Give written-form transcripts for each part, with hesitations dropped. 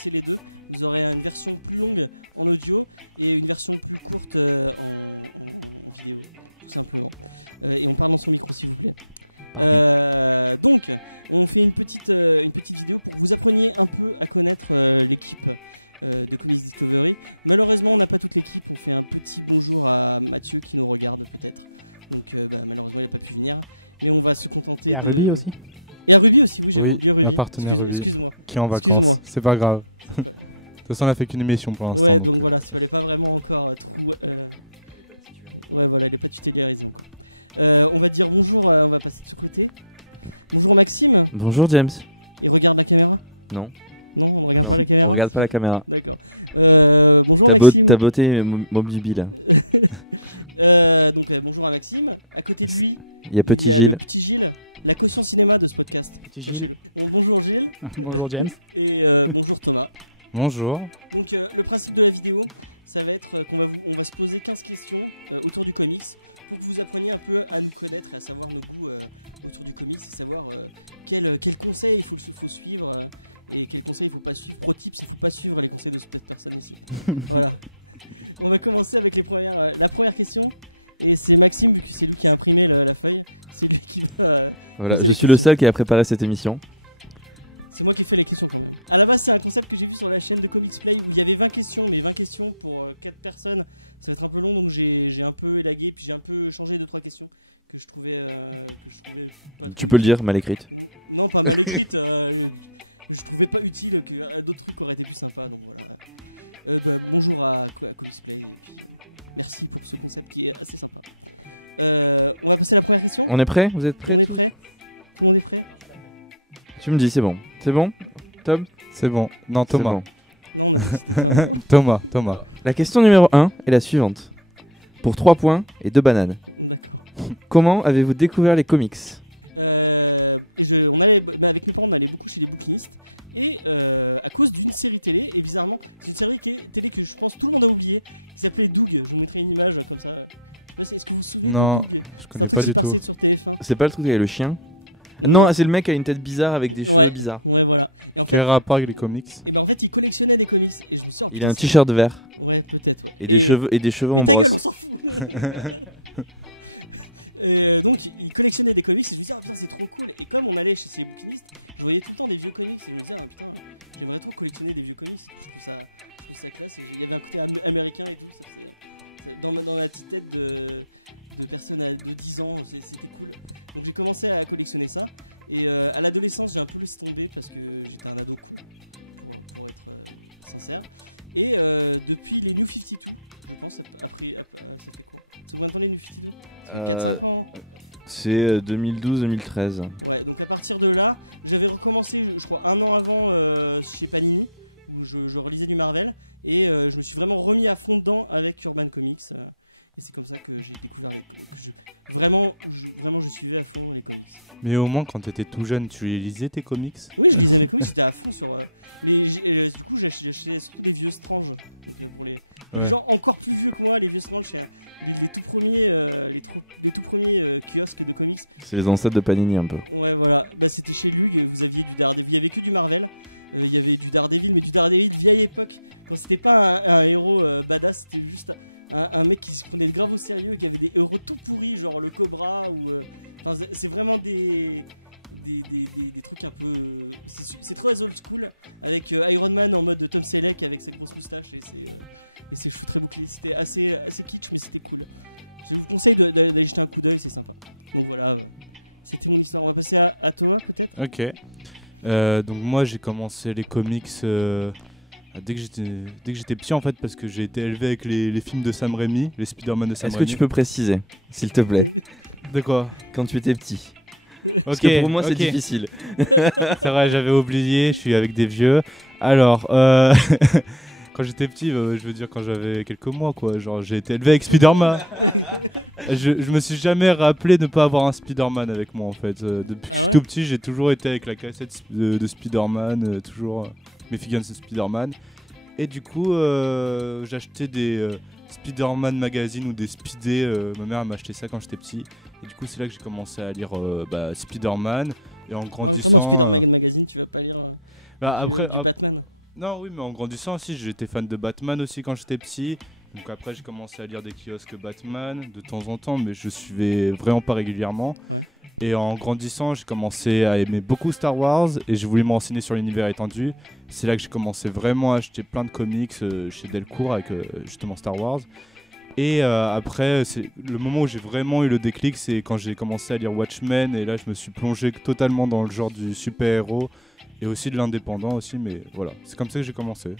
mixer les deux, vous aurez une version plus longue en audio et une version plus courte en vidéo, tout simplement. Et on parle dans son micro si vous voulez. Pardon. Donc, on fait une petite vidéo pour que vous appreniez un peu à connaître l'équipe de Comics Discovery. Malheureusement, on n'a pas toute l'équipe. On fait un petit bonjour à Mathieu qui nous regarde peut-être. Donc, malheureusement, il n'a pas pu venir. Et on va se contenter. Et à Ruby aussi. Et à Ruby aussi. Oui, ma partenaire Ruby, qui est en vacances. C'est pas grave. De toute façon, elle a fait qu'une émission pour l'instant. Ouais, donc voilà, ça n'est pas vraiment encore tout. Ouais, voilà, elle n'est pas titularisée. On va dire bonjour, on va passer de ce côté. Bonjour Maxime. Bonjour James. Il regarde la caméra? Non. Non, On regarde pas la caméra. Bonjour Ta beauté m'obnubile. donc bonjour à Maxime. À côté de lui, Il y a petit Gilles. petit Gilles, la caution cinéma de ce podcast. Petit Gilles. Bonjour Gilles. Bonjour James. Et bonjour Thomas. bonjour. Donc le principe de la vidéo, ça va être qu'on va se poser 15 questions autour du comics pour que vous appreniez un peu à nous connaître et à savoir nos goûts autour du comics et savoir quels conseils il faut suivre et quels conseils il ne faut pas suivre. Pro tips, il ne faut pas suivre les conseils de Spectre Service. Voilà. On va commencer avec la première question et c'est Maxime, puisque c'est lui qui a imprimé la feuille. C'est lui qui Voilà, je suis le seul qui a préparé cette émission. C'est moi qui fais les questions. À la base, c'est un concept que j'ai vu sur la chaîne de Comics Play. Il y avait 20 questions, mais 20 questions pour 4 personnes, ça va être un peu long, donc j'ai un peu élagué, puis j'ai un peu changé 2-3 questions que je trouvais. Tu peux le dire, mal écrite. Non, pas mal écrites, je trouvais pas utile, que d'autres trucs auraient été plus sympas. Donc voilà. Bonjour à Comics Play. Merci pour ce concept qui est assez sympa. On va passer à la première question. On est prêts? Vous êtes prêts tous? On est prêts. Tu me dis, c'est bon. C'est bon? Tom? C'est bon. Non, C'est Thomas. bon. Thomas. La question numéro 1 est la suivante. Pour 3 points et 2 bananes. Comment avez-vous découvert les comics? On allait, avec mes parents, on allait beaucoup chez les bouquinistes. Et à cause d'une série télé, et bizarrement, c'est une série télé que je pense tout le monde a oublié, qui s'appelait Doug. Je vous mettrai une image comme ça. Est-ce que vous suivez Non, je connais pas du tout. C'est sur TF1. C'est pas le truc avec le chien? Non, c'est le mec qui a une tête bizarre avec des cheveux Ouais. bizarres. Ouais, voilà. Quel rapport avec les comics? Et ben en fait, il collectionnait des comics. Et je me sens Il a un t-shirt vert Ouais, peut-être. et des cheveux en brosse. Et donc, il collectionnait des comics. Je me disais, ah, putain, c'est trop cool. Et comme on allait chez ces bouquinistes, je voyais tout le temps des vieux comics. Et je me disais, ah, putain, j'aimerais trop collectionner des vieux comics. Je trouve ça classe. Et il y avait un côté américain et tout. Dans la petite tête de personnes de 10 ans, c'était cool. Donc j'ai commencé à collectionner ça. Et à l'adolescence, j'ai un peu laissé tomber parce que j'étais un ado cool, pour être sincère. Et depuis les New 52, je pense, après, c'est vraiment les New 52. C'est 2012-2013. Ouais, donc à partir de là, j'avais recommencé, je crois, un an avant chez Panini, où je relisais du Marvel, et je me suis vraiment remis à fond dedans avec Urban Comics. Et c'est comme ça que j'ai découvert. Vraiment, je suivais à fond les comics. Mais au moins, quand t'étais tout jeune, tu lisais tes comics? Oui, je lisais, oui, j'étais à fond sur. Mais du coup, j'ai surtout des vieux Strange. Pour les Ouais. gens encore plus vieux que moi, les vieux Strange, les tout premiers kiosques de comics. C'est les ancêtres de Panini un peu. Ouais, voilà. Bah, c'était chez lui, vous aviez du Daredevil. Il y avait que du Marvel. Il y avait du Daredevil, mais du Daredevil vieille époque. Mais c'était pas un héros badass, c'était juste un mec qui se prenait grave au sérieux, qui avait des héros tout pourris, genre le Cobra. Enfin, c'est vraiment des trucs un peu. C'est très old school. Avec Iron Man en mode Tom Selleck avec ses grosses moustaches. Et c'est très cool. C'était assez kitsch, mais c'était cool. Je vous conseille d'aller jeter un coup d'œil, c'est sympa. Donc voilà. C'est une histoire. On va passer à toi, peut-être. Ok. Donc moi j'ai commencé les comics dès que j'étais petit en fait parce que j'ai été élevé avec les films de Sam Raimi, les Spider-Man de Sam Est-ce Raimi. que tu peux préciser, s'il te plaît, De quoi? quand tu étais petit? Parce Ok, que pour moi c'est ok. difficile. C'est vrai, j'avais oublié, je suis avec des vieux. Alors, quand j'étais petit, je veux dire quand j'avais quelques mois quoi, genre j'ai été élevé avec Spider-Man. Je me suis jamais rappelé de ne pas avoir un Spider-Man avec moi en fait. Depuis que je suis tout petit, j'ai toujours été avec la cassette de Spider-Man, toujours mes figurines de Spider-Man. Et du coup, j'achetais des Spider-Man magazine ou des Speedé. Ma mère m'a acheté ça quand j'étais petit. Et du coup, c'est là que j'ai commencé à lire Spider-Man. Et en grandissant. Les magazines, tu vas pas lire Bah après, Batman. Non, oui, mais en grandissant aussi, j'étais fan de Batman aussi quand j'étais petit. Donc après, j'ai commencé à lire des kiosques Batman de temps en temps, mais je suivais vraiment pas régulièrement. Et en grandissant, j'ai commencé à aimer beaucoup Star Wars et j'ai voulu me renseigner sur l'univers étendu. C'est là que j'ai commencé vraiment à acheter plein de comics chez Delcourt avec justement Star Wars. Et après, c'est le moment où j'ai vraiment eu le déclic, c'est quand j'ai commencé à lire Watchmen. Et là, je me suis plongé totalement dans le genre du super-héros et aussi de l'indépendant aussi. Mais voilà, c'est comme ça que j'ai commencé.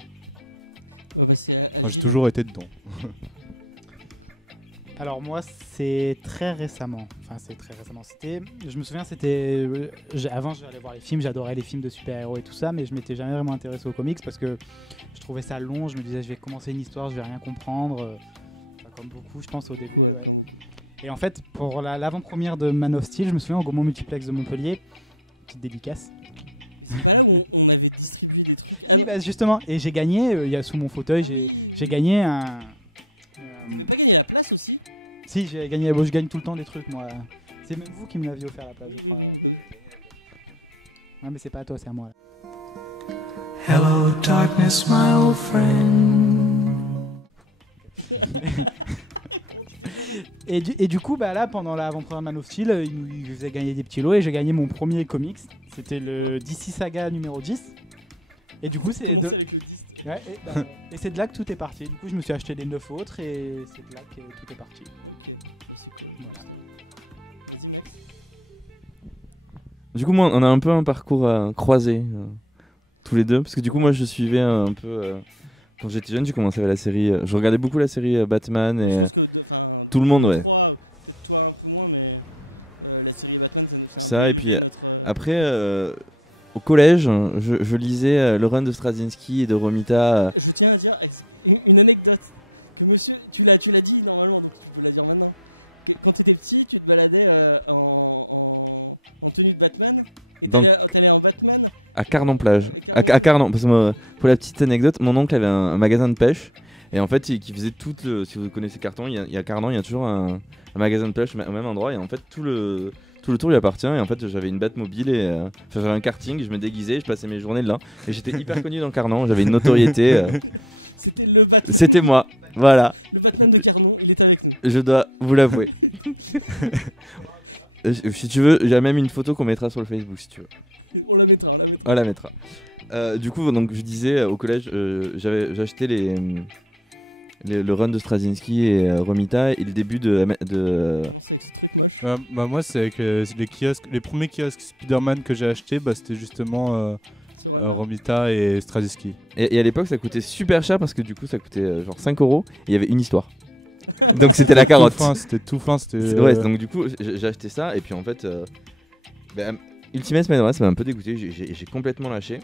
Enfin, j'ai toujours été dedans. Alors moi, c'est très récemment. Enfin, c'est très récemment. Je me souviens, c'était... Avant, j'allais voir les films, j'adorais les films de super-héros et tout ça, mais je m'étais jamais vraiment intéressé aux comics parce que je trouvais ça long. Je me disais, je vais commencer une histoire, je vais rien comprendre. Enfin, comme beaucoup, je pense, au début, ouais. Et en fait, pour l'avant-première de Man of Steel, je me souviens, au Gaumont Multiplex de Montpellier, petite dédicace. C'est pas là où on avait distribué des trucs. Oui, bah justement, et j'ai gagné, il y a sous mon fauteuil, j'ai gagné un... Mais pas il y a la place aussi. Si, j'ai gagné, bon, je gagne tout le temps des trucs, moi. C'est même vous qui me l'aviez offert la place, je crois. Ouais, mais c'est pas à toi, c'est à moi. Là. Hello, darkness, my old friend. Et du coup, bah là, pendant l'avant-première Man of Steel, il nous faisait gagner des petits lots et j'ai gagné mon premier comics. C'était le DC Saga numéro 10. Et du coup, c'est de... Ouais, et c'est de là que tout est parti. Du coup, je me suis acheté les 9 autres et c'est de là que tout est parti. Voilà. Du coup, moi, on a un peu un parcours croisé, tous les deux. Parce que du coup, moi, je suivais un peu... quand j'étais jeune, j'ai commencé avec la série... je regardais beaucoup la série Batman et... tout le monde, ouais. Ça, et puis après, au collège, je lisais le run de Straczynski et de Romita. Je tiens à dire une anecdote. Que monsieur, tu l'as dit normalement, donc tu peux la dire maintenant. Quand tu étais petit, tu te baladais en tenue de Batman. Et Donc, t'allais en Batman. à Carnon-Plage. À Carnon, parce que pour la petite anecdote, mon oncle avait un magasin de pêche. Et en fait, qui faisait tout le... Si vous connaissez Carton, il y a Carnon, il y a toujours un magasin de pêche au même endroit. Et en fait, tout le tour lui appartient. Et en fait, j'avais une Batmobile et j'avais un karting. Je me déguisais, je passais mes journées là. Et j'étais hyper connu dans Carnon. J'avais une notoriété. C'était moi. Voilà. Le Batman de Carnon, il est avec nous. Je dois vous l'avouer. Si tu veux, il y a même une photo qu'on mettra sur le Facebook si tu veux. On la mettra. On la mettra. Du coup, donc je disais au collège, j'ai acheté le run de Straczynski et Romita et le début de Bah moi, c'est avec les kiosques, les premiers kiosques Spider-Man que j'ai acheté, bah, c'était justement Romita et Straczynski. Et à l'époque, ça coûtait super cher parce que du coup, ça coûtait genre 5 € et il y avait une histoire. Donc c'était la carotte. C'était tout fin, c'était... Ouais, donc du coup, j'ai acheté ça et puis en fait, Ultimate Spider-Man, ça m'a un peu dégoûté, j'ai complètement lâché.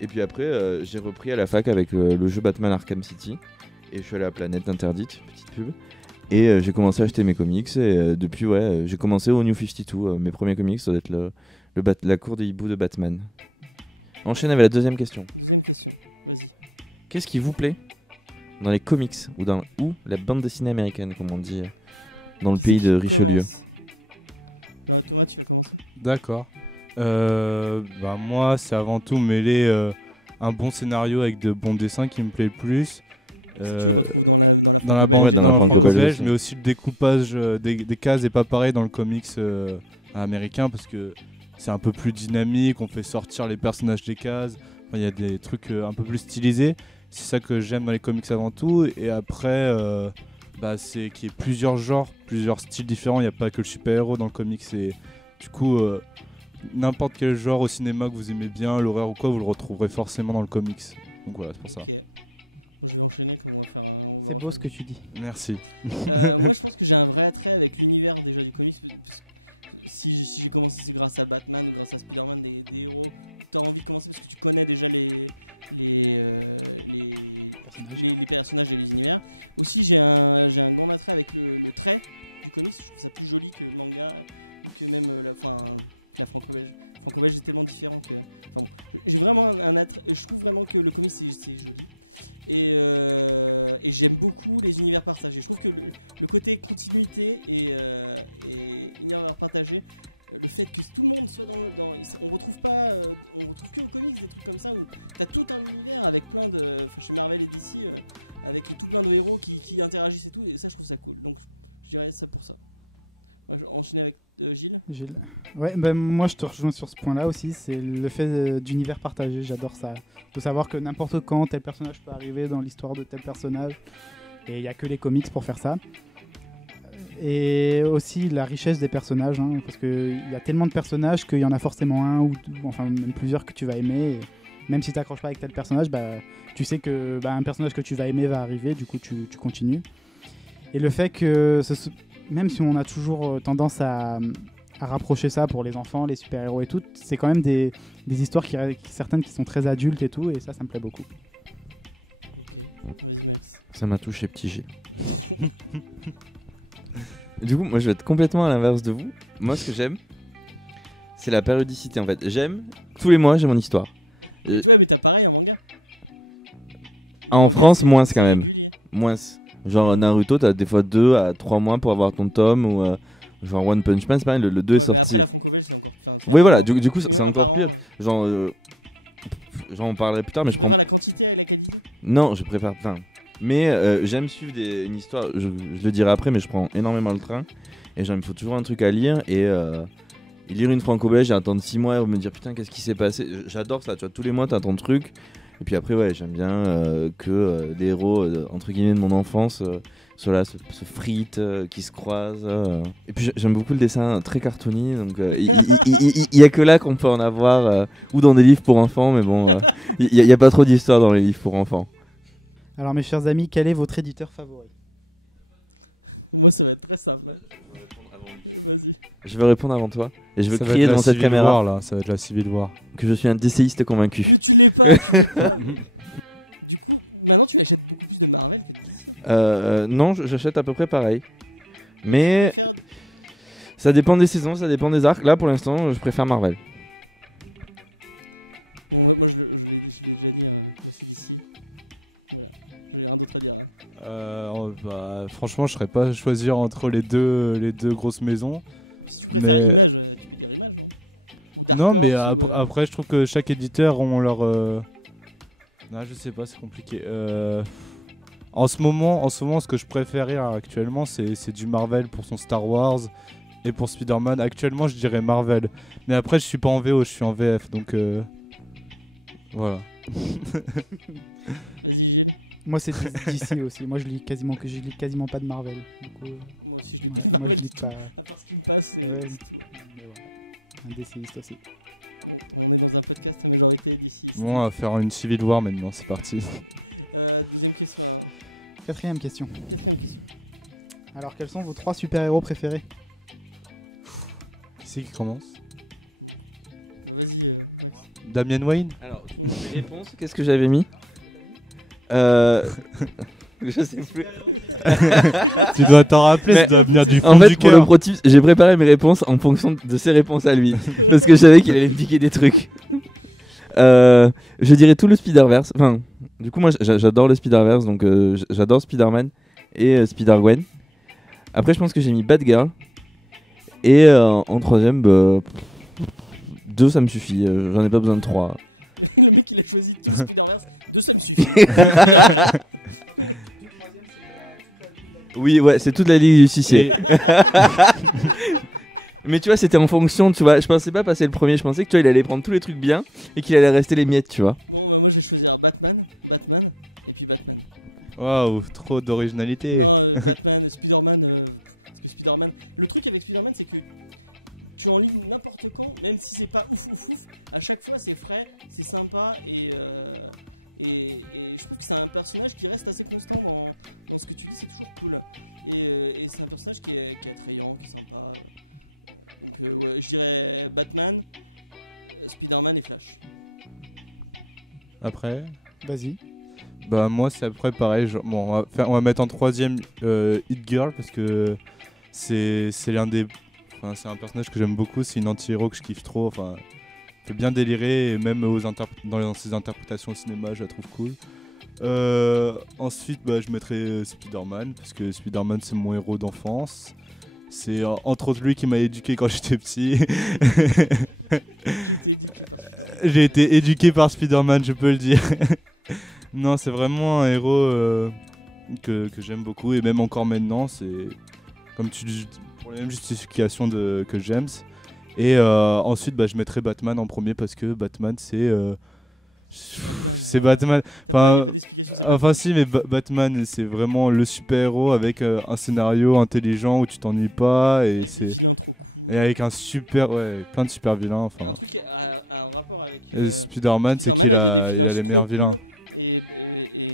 Et puis après, j'ai repris à la fac avec le jeu Batman Arkham City. Et je suis allé à Planète Interdite, petite pub. Et j'ai commencé à acheter mes comics. Et depuis, ouais, j'ai commencé au New 52. Mes premiers comics, ça doit être la cour des hiboux de Batman. Enchaîne avec la deuxième question. Qu'est-ce qui vous plaît dans les comics ou la bande dessinée américaine, comme on dit dans le pays de Richelieu? D'accord. Bah moi, c'est avant tout mêler un bon scénario avec de bons dessins qui me plaît le plus. Dans la bande, ouais, dans la franco-belge, mais aussi le découpage des cases est pas pareil dans le comics américain parce que c'est un peu plus dynamique, on fait sortir les personnages des cases, il y a des trucs un peu plus stylisés. C'est ça que j'aime dans les comics avant tout. Et après, c'est qu'il y ait plusieurs genres, plusieurs styles différents, il n'y a pas que le super-héros dans le comics. Et du coup, n'importe quel genre au cinéma que vous aimez bien, l'horreur ou quoi, vous le retrouverez forcément dans le comics. Donc voilà, c'est pour ça. C'est beau ce que tu dis. Merci. Moi, je pense que j'ai un vrai attrait avec l'univers déjà du comics. Si j'ai commencé c'est grâce à Batman, grâce à Spider-Man, des héros, t'as envie de commencer parce que tu connais déjà les personnages et les univers. Aussi, j'ai un grand attrait avec le trait du comics. Je trouve ça plus joli que le manga, que même la franco-belge. La franco-belge c'est tellement différent que. J'ai vraiment un attrait. Je trouve vraiment que le comics c'est joli. Et j'aime beaucoup les univers partagés. Je trouve que le côté continuité et univers partagé, le fait que tout le monde soit on retrouve pas, on retrouve que le comics, des trucs comme ça, où t'as tout un univers avec plein qui interagissent et tout, et ça, je trouve ça cool. Donc, je dirais ça pour ça. Ouais, je vais enchaîner avec Gilles. Gilles. Ouais, ben moi je te rejoins sur ce point-là aussi, c'est le fait d'univers partagé, j'adore ça. De savoir que n'importe quand tel personnage peut arriver dans l'histoire de tel personnage, et il n'y a que les comics pour faire ça. Et aussi la richesse des personnages, hein, parce qu'il y a tellement de personnages qu'il y en a forcément un ou enfin même plusieurs que tu vas aimer. Et même si tu n'accroches pas avec tel personnage, bah, tu sais que un personnage que tu vas aimer va arriver, du coup tu continues. Et le fait que, même si on a toujours tendance à rapprocher ça pour les enfants, les super-héros et tout, c'est quand même des histoires certaines qui sont très adultes et tout, et ça me plaît beaucoup. Ça m'a touché, petit G. Du coup, moi je vais être complètement à l'inverse de vous. Moi, ce que j'aime, c'est la périodicité en fait. J'aime, tous les mois, j'ai mon histoire. Ouais, mais t'as pareil en manga. En France, moins quand même. Moins. Genre Naruto, t'as des fois 2 à 3 mois pour avoir ton tome, ou genre One Punch Man, c'est pareil, le 2 est sorti. Oui, voilà, du coup, c'est encore pire. Genre, on parlerait plus tard, mais je prends. Non, je préfère. Enfin, mais j'aime suivre une histoire, je le dirai après, mais je prends énormément le train. Et genre, il me faut toujours un truc à lire. Et lire une franco-belge et attendre 6 mois et me dire putain, qu'est-ce qui s'est passé. J'adore ça, tu vois, tous les mois, t'as ton truc. Et puis après, ouais, j'aime bien que les héros, entre guillemets, de mon enfance, soient là, se fritent, qui se croisent. Et puis j'aime beaucoup le dessin très cartoony, donc il y a que là qu'on peut en avoir, ou dans des livres pour enfants, mais bon, il y a pas trop d'histoire dans les livres pour enfants. Alors mes chers amis, quel est votre éditeur favori? Moi, ça va être très simple. Je vais répondre avant toi, et je veux Ça va crier être la dans cette Civil caméra War, là. Ça va être la Civil War. que je suis un DCiste convaincu. Tu l'es pas. Maintenant, tu l'achètes. Tu fais Marvel. Non, j'achète à peu près pareil. Mais ça dépend des saisons, ça dépend des arcs. Là, pour l'instant, je préfère Marvel. Bon, ouais, moi, j'ai un d'autre à dire. Bah, franchement, je serais pas à choisir entre les deux grosses maisons. Mais non, mais après, je trouve que chaque éditeur ont leur. Non, je sais pas, c'est compliqué. En ce moment, ce que je préfère actuellement, c'est du Marvel pour son Star Wars et pour Spider-Man. Actuellement, je dirais Marvel. Mais après, je suis pas en VO, je suis en VF, donc voilà. Moi c'est DC aussi, moi je lis quasiment pas de Marvel. Du coup, Moi aussi, ouais, moi je lis pas. à part ce qui me passe, Ouais, mais voilà. Un DCiste aussi. on est dans un podcast en majorité d'ici. Bon, on va faire une Civil War maintenant, c'est parti. Deuxième question. Quatrième question. Alors quels sont vos 3 super-héros préférés? Qui c'est qui commence? Vas-y. Damian Wayne? Alors, les réponses, qu'est-ce que j'avais mis Je sais plus. Tu dois t'en rappeler, Mais ça doit venir du fond En fait, du pour le cœur. pro-tips, j'ai préparé mes réponses en fonction de ses réponses à lui. Parce que je savais qu'il allait me piquer des trucs. Je dirais tout le Spider-Verse. Enfin, du coup, moi j'adore le Spider-Verse, donc j'adore Spider-Man et Spider-Gwen. Après, je pense que j'ai mis Batgirl. Et en troisième, 2 ça me suffit. J'en ai pas besoin de 3. Le mec, il a choisi tout Spider-Verse. Deux, ça me suffit. Oui, ouais, c'est toute la Ligue du Justicier. Mais tu vois, c'était en fonction, tu vois. Je pensais pas passer le premier, je pensais que tu vois, il allait prendre tous les trucs bien et qu'il allait rester les miettes, tu vois. Bon, moi, j'ai choisi un Batman, et puis Batman. Waouh, trop d'originalité. Batman, Spider-Man, parce que Spider-Man. Le truc avec Spider-Man, c'est que tu en lis n'importe quand, même si c'est pas ouf, à chaque fois c'est frais, c'est sympa et je trouve que c'est un personnage qui reste assez constant dans ce que tu dis, c'est toujours cool. Et c'est un personnage qui est attrayant, qui est sympa. Donc ouais, je dirais Batman, Spider-Man et Flash. Après? Vas-y. Bah moi c'est après pareil, bon, on va mettre en troisième Hit Girl parce que c'est l'un des, enfin, c'est un personnage que j'aime beaucoup, c'est une anti-héros que je kiffe trop, enfin fait bien délirer et même dans ses interprétations au cinéma je la trouve cool. Ensuite bah, je mettrai Spider-Man parce que Spider-Man c'est mon héros d'enfance, c'est entre autres lui qui m'a éduqué quand j'étais petit. J'ai été éduqué par Spider-Man, je peux le dire. Non, c'est vraiment un héros que j'aime beaucoup, et même encore maintenant, c'est comme tu dis, pour les mêmes justifications que James. Et ensuite, bah, je mettrais Batman en premier parce que Batman, c'est Batman. Enfin si, mais Batman, c'est vraiment le super-héros avec un scénario intelligent où tu t'ennuies pas, et avec un plein de super vilains. Enfin, Un rapport avec. et Spider-Man, c'est qu'il a les meilleurs vilains.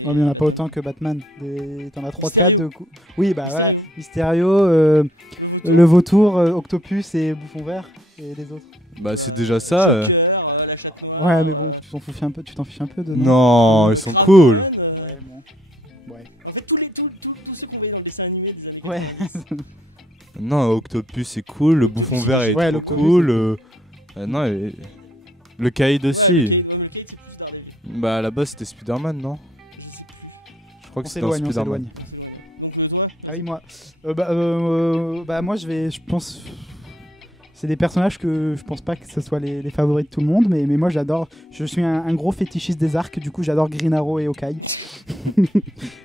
Ouais, mais il n'y en a pas autant que Batman. T'en as 3-4 de coups. Oui, bah voilà. Mysterio, le vautour, Octopus et Bouffon Vert et les autre. Bah c'est déjà ça. Ouais, mais bon, tu t'en fiches un peu de. Non, ils sont cool. Ouais, bon. Ouais. En fait, tous ceux qu'on voyait dans le dessin animé des années Ouais. Non, Octopus c'est cool, le Bouffon Vert est Ouais, trop l'Octopus, cool. c'est Non, le Kaïd aussi. le Kate, c'est plus Daredevil. Bah à la base c'était Spider-Man, non? Je crois que c'était dans On Spider-Man. s'éloigne. Donc, toi, Ah oui, moi. Bah moi, je pense. C'est des personnages que je pense pas que ce soit les favoris de tout le monde, mais moi j'adore. Je suis un gros fétichiste des arcs, du coup j'adore Green Arrow et Hawkeye.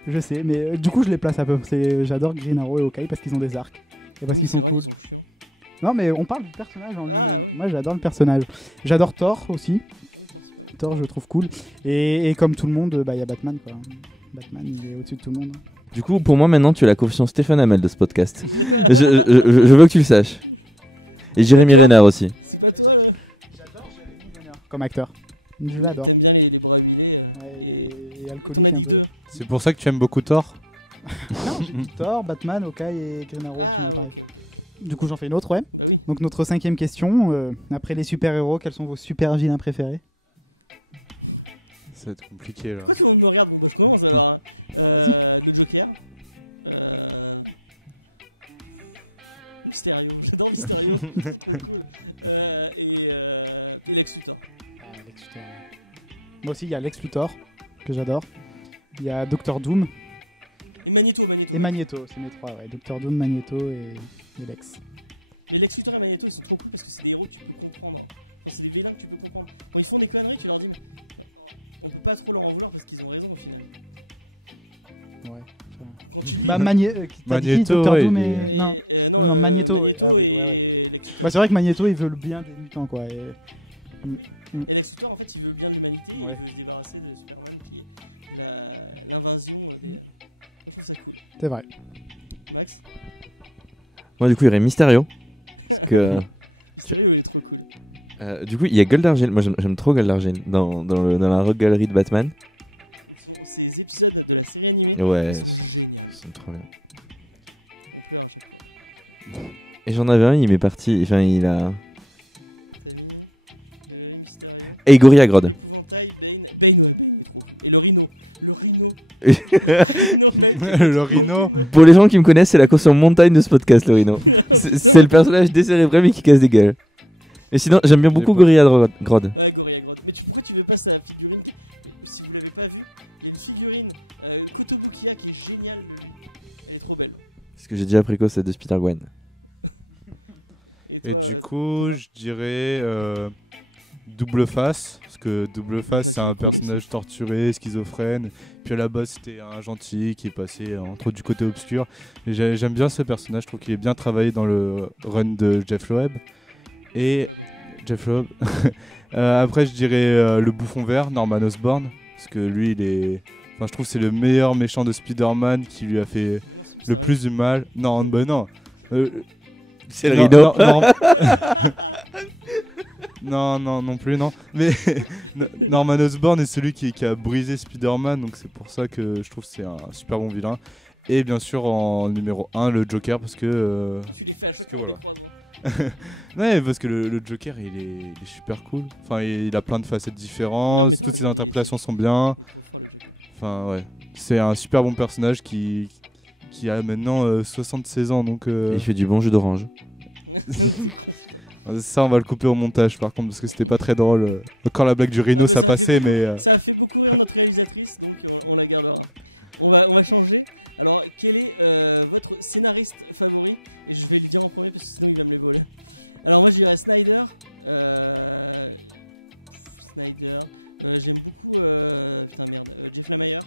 Je sais, mais du coup je les place un peu. J'adore Green Arrow et Hawkeye parce qu'ils ont des arcs et parce qu'ils sont cool. Non, mais on parle du personnage en lui-même. Moi j'adore le personnage. J'adore Thor aussi. Thor, je le trouve cool. Et comme tout le monde, bah il y a Batman quoi. Batman, il est au-dessus de tout le monde. Du coup, pour moi, maintenant, tu es la confiance Stéphane Hamel de ce podcast. je veux que tu le saches. Et Jérémy Renard aussi. c'est pas toi, J'adore Jeremy Renner comme acteur. Je l'adore. j'aime bien les gros habillés. Ouais, il est alcoolique un peu. C'est pour ça que tu aimes beaucoup Thor? Non, j'ai dit Thor, Batman, Hawkeye et Green Arrow qui m'apparaissent. Du coup, j'en fais une autre, ouais. Donc, notre 5e question. Après les super-héros, quels sont vos super-vilains préférés? Ça va être compliqué là. Pourquoi tout le monde me regarde? Bon, je commence alors. Bah, vas-y. Le Joker. Mysterio. J'adore Mysterio. Et Lex Luthor. Ah, Lex Luthor. Moi aussi, il y a Lex Luthor, que j'adore. Il y a Doctor Doom Et Magneto. et Magneto. C'est mes trois, ouais. Doctor Doom, Magneto et Lex. Mais Lex Luthor et Magneto, c'est trop cool parce que c'est des héros que tu peux comprendre. C'est des vilains que tu peux comprendre. Quand ils font des conneries, tu leur dis on peut pas trop leur en vouloir parce qu'ils ont raison au final. Ouais. Quand tu- Bah, t'as dit qui, Magneto, Doctor ouais, Doom il et... est- Non. Non, Magneto, ouais. Ah oui, et- ouais, ouais. et Lex Luthor. Bah, c'est vrai que Magneto, il veut le bien des mutants, quoi. Et... Et Lex Luthor, en fait, il veut bien l'humanité. Ouais. Il veut se débarrasser de Superman. Puis l'invasion, je trouve ça cool. C'est vrai. Max, Moi, du coup, il y aurait Mysterio. Parce que. Mysterio, il est trop cool. Du coup, il y a Gold Argent. Moi, j'aime trop Gold Argent dans la rock galerie de Batman. Ces épisodes de la série animée. Ouais, ils sont trop bien. Et j'en avais un, il m'est parti. Enfin, il a. Et Gorilla Grodd. Montaille, Bane, et le rhino. Le rhino. Pour les gens qui me connaissent, c'est la caution montagne de ce podcast, le Rhino. C'est le personnage décérébré mais qui casse des gueules. Et sinon, j'aime bien beaucoup Gorilla Grodd. Ouais, Gorilla Grodd. Mais tu veux pas sa figurine si vous l'avez pas vue, il y a une figurine Kotobukiya qui est géniale. Elle est trop belle. Parce que j'ai déjà précoce celle de Spider-Gwen. Et du coup, je dirais Double Face, parce que Double Face c'est un personnage torturé, schizophrène, puis à la base c'était un gentil qui est passé entre du côté obscur. Et j'aime bien ce personnage, je trouve qu'il est bien travaillé dans le run de Jeff Loeb. Et Jeff Loeb. Après je dirais le Bouffon Vert, Norman Osborn, parce que lui il est... Enfin je trouve que c'est le meilleur méchant de Spider-Man qui lui a fait le plus de mal. Non, bah non. C'est le Non, Rhino. non plus, non. Mais Norman Osborn est celui qui a brisé Spider-Man, donc c'est pour ça que je trouve que c'est un super bon vilain. Et bien sûr en numéro 1, le Joker, parce que voilà. Ouais, parce que le Joker il est super cool. Enfin, il a plein de facettes différentes, toutes ses interprétations sont bien. Enfin, ouais. C'est un super bon personnage qui a maintenant 76 ans, donc... Il fait du bon jus d'orange. Ça, on va le couper au montage par contre, parce que c'était pas très drôle. Encore la blague du rhino, ça passait, mais. Ça a fait beaucoup rire notre réalisatrice, donc on la gardera. On va changer. Alors, quel est votre scénariste favori? Et je vais le dire en premier parce que sinon il va me les voler. Alors, moi je dirais Snyder. J'aime beaucoup. Putain, merde, Jeff Lemire.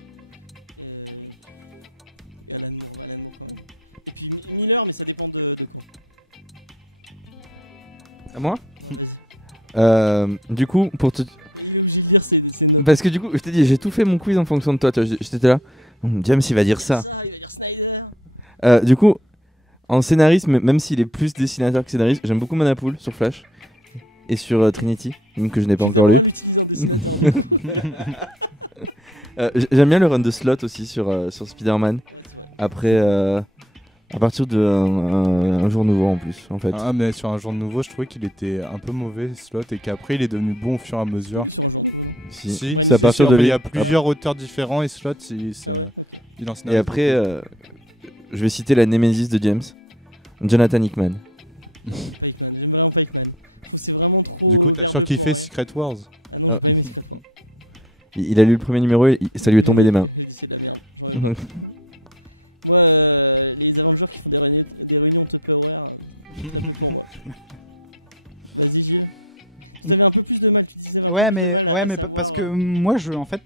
À moi Du coup, pour te... Je veux dire, c'est Parce que du coup, je t'ai dit, j'ai tout fait mon quiz en fonction de toi. Tu vois, j'étais là. James, il va dire ça. il va dire Snyder. Du coup, en scénariste, même s'il est plus dessinateur que scénariste, j'aime beaucoup Manapool sur Flash et sur Trinity, même que je n'ai pas encore lu. J'aime bien le run de Slot aussi sur Spider-Man. Après, à partir de un jour nouveau en plus, en fait. Ah, mais sur un jour nouveau, je trouvais qu'il était un peu mauvais, Slot, et qu'après il est devenu bon au fur et à mesure. Si, c'est à partir de après, lui. il y a plusieurs auteurs différents et Slot, il en Et après, je vais citer la némésis de James, Jonathan Hickman. Du coup, t'as surkiffé Secret Wars. Ah. Il a lu le premier numéro et ça lui est tombé des mains. Ouais, les Avengers qui font des réunions de top horaires. Vas-y, Gilles. Vous avez un peu plus de mal, tu disais. Ouais, mais parce que moi, en fait,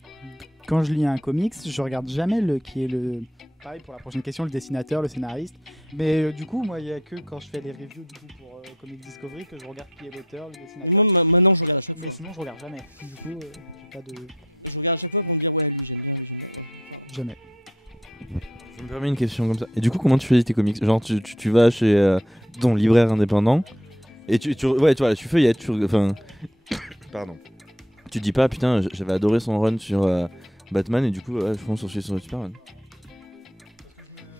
quand je lis un comics, je regarde jamais qui est le. Pareil pour la prochaine question, le dessinateur, le scénariste. Mais du coup, moi, il y a que quand je fais les reviews du coup, pour Comics Discovery que je regarde qui est l'auteur, le dessinateur. Non, maintenant je regarde. Mais sinon, je regarde jamais. Du coup, j'ai pas de. Je regarde chaque fois pour me dire, ouais, Jamais. Je me permets une question comme ça. Et du coup, comment tu choisis tes comics? Genre, tu vas chez ton libraire indépendant et tu feuillettes. Enfin, pardon. Tu dis pas, putain, j'avais adoré son run sur Batman et du coup, je fonce sur celui sur Superman.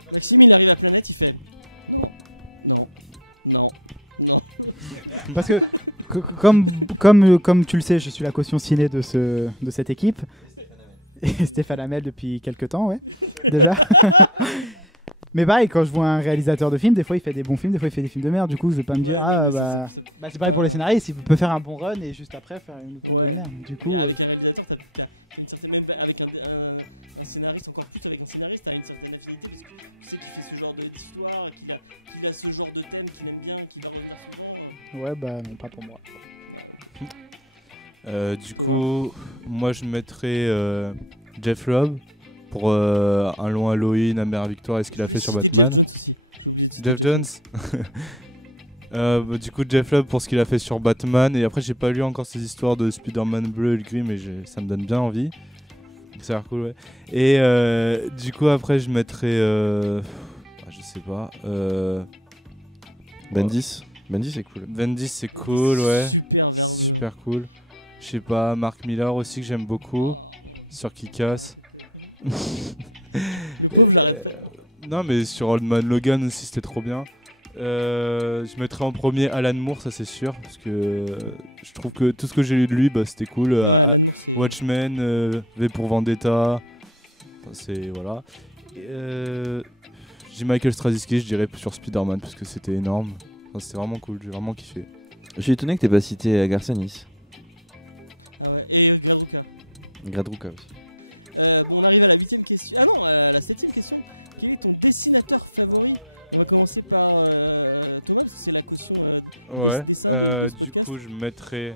Maxime, il arrive à Planète, il fait. Non. Parce que, comme tu le sais, je suis la caution ciné de cette équipe. Et Stéphane Hamel depuis quelques temps, ouais, déjà. Mais pareil, quand je vois un réalisateur de films, des fois il fait des bons films, des fois il fait des films de merde. Du coup, je vais pas me dire, bah c'est pareil pour les scénaristes, il peut faire un bon run et juste après faire une autre de merde. Du coup, Avec une certaine même avec un scénariste, encore plus avec un scénariste, t'as une certaine affinité parce que tu sais qu'il fait ce genre d'histoire, qu'il a ce genre de thème qu'il aime bien, qu'il va revenir souvent. ouais, bah non, pas pour moi. Du coup, moi je mettrais Jeff Loeb pour Un long Halloween, Amère Victoire et ce qu'il a fait sur Batman. Jeff Jones. Du coup, Jeff Loeb pour ce qu'il a fait sur Batman. Et après, j'ai pas lu encore ces histoires de Spider-Man bleu et le gris, mais ça me donne bien envie. Ça a l'air cool, ouais. Et du coup, après, je mettrais. Je sais pas. Bendis c'est cool. Bendis, c'est cool, ouais. Super cool. Je sais pas, Mark Millar aussi que j'aime beaucoup. Sur Kick-Ass. Non, mais sur Old Man Logan aussi, c'était trop bien. Je mettrais en premier Alan Moore, ça c'est sûr, parce que je trouve que tout ce que j'ai lu de lui, bah, c'était cool. Watchmen, V pour Vendetta, enfin, c'est voilà. J'ai Michael Straczynski, je dirais sur Spider-Man, parce que c'était énorme. Enfin, c'était vraiment cool, j'ai vraiment kiffé. Je suis étonné que t'aies pas cité Garcenis. Et Gradruka aussi. on arrive à la 8ème question. Ah non, à la 7ème question. Quel est ton dessinateur favori? On va commencer par Thomas, parce que c'est la caution. Ouais, du coup, je mettrais